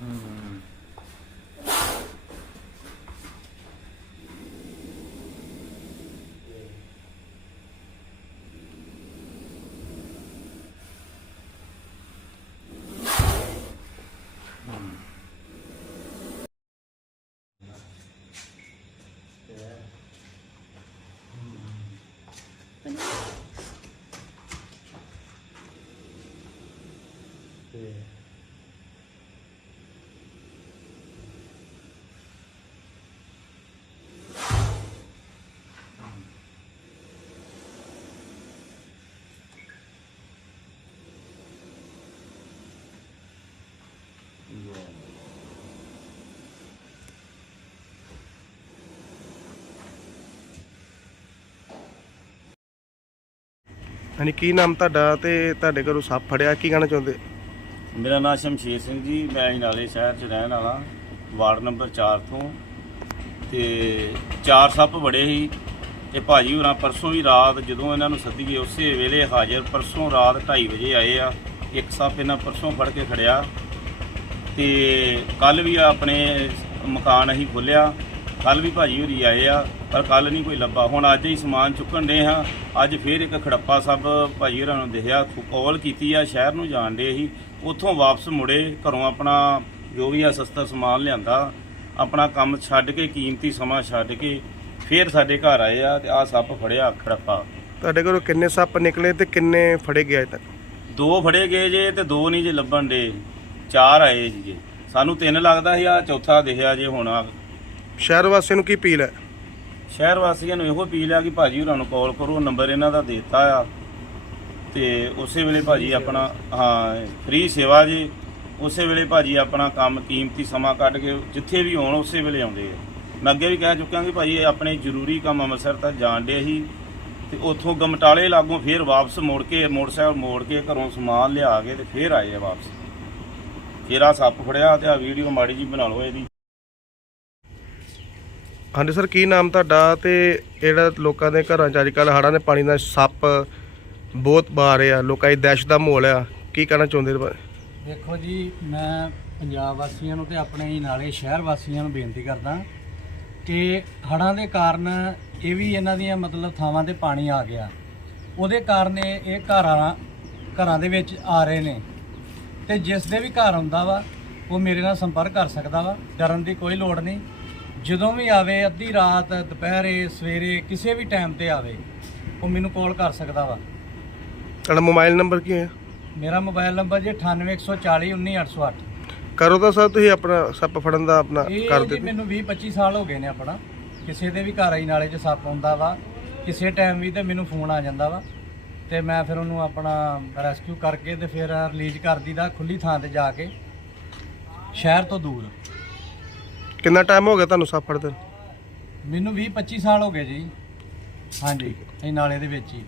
うんうん。う。ਹਾਂਜੀ ਕੀ ਨਾਮ ਤੁਹਾਡਾ ਤੇ ਤੁਹਾਡੇ ਘਰੋਂ ਸੱਪ ਫੜਿਆ? ਕੀ ਕਹਿਣਾ ਚਾਹੁੰਦੇ? ਮੇਰਾ ਨਾਮ ਸ਼ਮਸ਼ੀਰ ਸਿੰਘ ਜੀ, ਮੈਂ ਨਾਲੇ ਸ਼ਹਿਰ 'ਚ ਰਹਿਣ ਵਾਲਾ, ਵਾਰਡ ਨੰਬਰ 4 ਤੋਂ। ਤੇ ਚਾਰ ਸੱਪ ਬੜੇ ਸੀ ਤੇ ਭਾਜੀ ਹੋਰਾਂ ਪਰਸੋਂ ਵੀ ਰਾਤ ਜਦੋਂ ਇਹਨਾਂ ਨੂੰ ਸੱਦੀਏ, ਉਸੇ ਵੇਲੇ ਹਾਜ਼ਰ ਪਰਸੋਂ ਰਾਤ 2:30 ਵਜੇ ਆਏ ਆ। ਇੱਕ ਸੱਪ ਇਹਨਾਂ ਪਰਸੋਂ ਫੜ ਕੇ ਖੜਿਆ। ਤੇ ਕੱਲ ਵੀ ਆਪਣੇ ਮਕਾਨ ਅਸੀਂ ਖੋਲਿਆ ਕੱਲ ਵੀ ਭਾਜੀ ਹੋਰੀ ਆਏ ਆ। ਪਰ ਕੱਲ ਨਹੀਂ ਕੋਈ ਲੱਭਾ। ਹੁਣ ਅੱਜ ਹੀ ਸਮਾਨ ਚੁੱਕਣ ਦੇ ਹਾਂ। ਅੱਜ ਫੇਰ ਇੱਕ ਖੜੱਪਾ ਸੱਪ ਭਾਜੀ ਹੋਰਾਂ ਨੂੰ ਦਿਖਿਆ। ਕਾਲ ਕੀਤੀ ਆ ਸ਼ਹਿਰ ਨੂੰ ਜਾਣ ਦੇ ਸੀ। ਉੱਥੋਂ ਵਾਪਸ ਮੁੜੇ ਘਰੋਂ ਆਪਣਾ ਜੋ ਵੀ ਆ ਸਸਤਾ ਸਮਾਨ ਲਿਆਂਦਾ ਆਪਣਾ ਕੰਮ ਛੱਡ ਕੇ ਕੀਮਤੀ ਸਮਾਂ ਛੱਡ ਕੇ ਫੇਰ ਸਾਡੇ ਘਰ ਆਏ ਆ ਤੇ ਆ ਸੱਪ ਫੜਿਆ ਖੜੱਪਾ। ਤੁਹਾਡੇ ਘਰੋਂ ਕਿੰਨੇ ਸੱਪ ਨਿਕਲੇ ਤੇ ਕਿੰਨੇ ਫੜੇ ਗਏ ਅਜੇ ਤੱਕ? ਦੋ ਫੜੇ ਗਏ ਜੇ ਤੇ ਦੋ ਨਹੀਂ ਜੇ ਲੱਭਣ ਦੇ ਚਾਰ ਆਏ ਜੀ ਜੇ। ਸਾਨੂੰ ਤਿੰਨ ਲੱਗਦਾ ਸੀ ਆ ਚੌਥਾ ਦਿਖਿਆ ਜੇ ਹੁਣ ਆ ਸ਼ਹਿਰ ਵਾਸੀਆਂ ਨੂੰ ਕੀ ਅਪੀਲ ਹੈ? ਸ਼ਹਿਰ ਵਾਸੀਆਂ ਨੂੰ ਇਹੋ ਅਪੀਲ ਆ ਕਿ ਭਾਜੀ ਉਹਨਾਂ ਨੂੰ ਕਾਲ ਕਰੋ, ਨੰਬਰ ਇਹਨਾਂ ਦਾ ਦਿੱਤਾ ਆ। ਤੇ ਉਸੇ ਵੇਲੇ ਭਾਜੀ ਆਪਣਾ, ਹਾਂ, ਫ੍ਰੀ ਸੇਵਾ ਜੀ। ਉਸੇ ਵੇਲੇ ਭਾਜੀ ਆਪਣਾ ਕੰਮ ਕੀਮਤੀ ਸਮਾਂ ਕੱਢ ਕੇ ਜਿੱਥੇ ਵੀ ਹੋਣ ਉਸੇ ਵੇਲੇ ਆਉਂਦੇ ਆ। ਮੈਂ ਅੱਗੇ ਵੀ ਕਹਿ ਚੁੱਕਿਆ ਕਿ ਭਾਜੀ ਇਹ ਆਪਣੇ ਜ਼ਰੂਰੀ ਕੰਮ ਅੰਮ੍ਰਿਤਸਰ ਤੱਕ ਜਾਣ ਦੇ ਸੀ। ਤੇ ਉੱਥੋਂ ਗਮਟਾਲੇ ਲਾਗੋਂ ਫੇਰ ਵਾਪਸ ਮੁੜ ਕੇ, ਮੋਟਰਸਾਈਕਲ ਮੋੜ ਕੇ ਘਰੋਂ ਸਮਾਨ ਲਿਆ ਕੇ ਤੇ ਫੇਰ ਆਏ ਆ ਵਾਪਸ। ਫੇਰ ਆ ਸੱਪ ਫੜਿਆ ਤੇ ਆ ਵੀਡੀਓ ਮਾੜੀ ਜੀ ਬਣਾ ਲਓ ਇਹਦੀ। ਹਾਂਜੀ ਸਰ, ਕੀ ਨਾਮ ਤੁਹਾਡਾ ਤੇ ਜਿਹੜਾ ਲੋਕਾਂ ਦੇ ਘਰਾਂ 'ਚ ਅੱਜ ਕੱਲ੍ਹ ਹੜ੍ਹਾਂ ਦੇ ਪਾਣੀ ਦਾ ਸੱਪ ਬਹੁਤ ਬਾਹਰ ਆ ਲੋਕਾਂ ਦੀ ਦਹਿਸ਼ਤ ਦਾ ਮਾਹੌਲ ਆ, ਕੀ ਕਹਿਣਾ ਚਾਹੁੰਦੇ ਇਹਦੇ ਦੇਖੋ ਜੀ, ਮੈਂ ਪੰਜਾਬ ਵਾਸੀਆਂ ਨੂੰ ਤੇ ਆਪਣੇ ਹੀ ਨਾਲੇ ਸ਼ਹਿਰ ਵਾਸੀਆਂ ਨੂੰ ਬੇਨਤੀ ਕਰਦਾ ਕਿ ਹੜ੍ਹਾਂ ਦੇ ਕਾਰਨ ਇਹ ਵੀ ਇਹਨਾਂ ਦੀਆਂ ਮਤਲਬ ਥਾਵਾਂ ਤੇ ਪਾਣੀ ਆ ਗਿਆ। ਉਹਦੇ ਕਾਰਨ ਇਹ ਇਹ ਘਰਾਂ ਘਰਾਂ ਦੇ ਵਿੱਚ ਆ ਰਹੇ ਨੇ ਤੇ ਜਿਸ ਦੇ ਵੀ ਘਰ ਆਉਂਦਾ ਵਾ, ਉਹ ਮੇਰੇ ਨਾਲ ਸੰਪਰਕ ਕਰ ਸਕਦਾ ਵਾ, ਡਰਨ ਦੀ ਕੋਈ ਲੋੜ ਨਹੀਂ। ਜਦੋਂ ਵੀ ਆਵੇ ਅੱਧੀ ਰਾਤ ਦੁਪਹਿਰੇ ਸਵੇਰੇ ਕਿਸੇ ਵੀ ਟਾਈਮ ਤੇ ਆਵੇ ਉਹ ਮੈਨੂੰ ਕਾਲ ਕਰ ਸਕਦਾ ਵਾ। ਤੁਹਾਡਾ ਮੋਬਾਈਲ ਨੰਬਰ ਕੀ ਹੈ? ਮੇਰਾ ਮੋਬਾਈਲ ਨੰਬਰ ਜੀ 98140 19808 ਕਰੋ ਤਾਂ ਸਰ ਤੁਸੀਂ ਆਪਣਾ ਸੱਪ ਫੜਨ ਦਾ ਆਪਣਾ ਕਰ ਦਿਓ ਮੈਨੂੰ 20 25 ਸਾਲ ਹੋ ਗਏ ਨੇ ਆਪਣਾ। ਕਿਸੇ ਦੇ ਵੀ ਘਰ ਆਈ ਨਾਲੇ 'ਚ ਸੱਪ ਆਉਂਦਾ ਵਾ ਕਿਸੇ ਟਾਈਮ ਵੀ ਤੇ ਮੈਨੂੰ ਫੋਨ ਆ ਜਾਂਦਾ ਵਾ। ਤੇ ਮੈਂ ਫਿਰ ਉਹਨੂੰ ਆਪਣਾ ਰੈਸਕਿਊ ਕਰਕੇ ਤੇ ਫਿਰ ਰਿਲੀਜ਼ ਕਰ ਦੀਦਾ ਖੁੱਲੀ ਥਾਂ ਤੇ ਜਾ ਕੇ ਸ਼ਹਿਰ ਤੋਂ ਦੂਰ। ਕਿੰਨਾ ਟਾਈਮ ਹੋ ਗਿਆ ਤੁਹਾਨੂੰ ਸੱਪ ਫੜਦੇ ਨੂੰ? ਮੈਨੂੰ 20 25 ਸਾਲ ਹੋ ਗਏ ਜੀ। ਹਾਂਜੀ ਇਹ ਨਾਲੇ ਦੇ ਵਿੱਚ ਹੀ।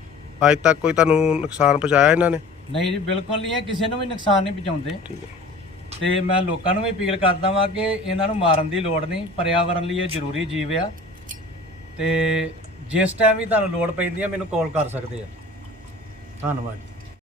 ਅੱਜ ਤੱਕ ਕੋਈ ਤੁਹਾਨੂੰ ਨੁਕਸਾਨ ਪਹੁੰਚਾਇਆ ਇਹਨਾਂ ਨੇ? ਨਹੀਂ ਜੀ ਬਿਲਕੁਲ ਨਹੀਂ ਇਹ ਕਿਸੇ ਨੂੰ ਵੀ ਨੁਕਸਾਨ ਨਹੀਂ ਪਹੁੰਚਾਉਂਦੇ। ਠੀਕ ਹੈ। ਤੇ ਮੈਂ ਲੋਕਾਂ ਨੂੰ ਵੀ ਅਪੀਲ ਕਰਦਾ ਵਾਂ ਕਿ ਇਹਨਾਂ ਨੂੰ ਮਾਰਨ ਦੀ ਲੋੜ ਨਹੀਂ। ਪਰਿਆਵਰਨ ਲਈ ਇਹ ਜ਼ਰੂਰੀ ਜੀਵ ਆ। ਤੇ ਜਿਸ ਟਾਈਮ ਵੀ ਤੁਹਾਨੂੰ ਲੋੜ ਪੈਂਦੀ ਆ ਮੈਨੂੰ ਕਾਲ ਕਰ ਸਕਦੇ ਆ। ਧੰਨਵਾਦ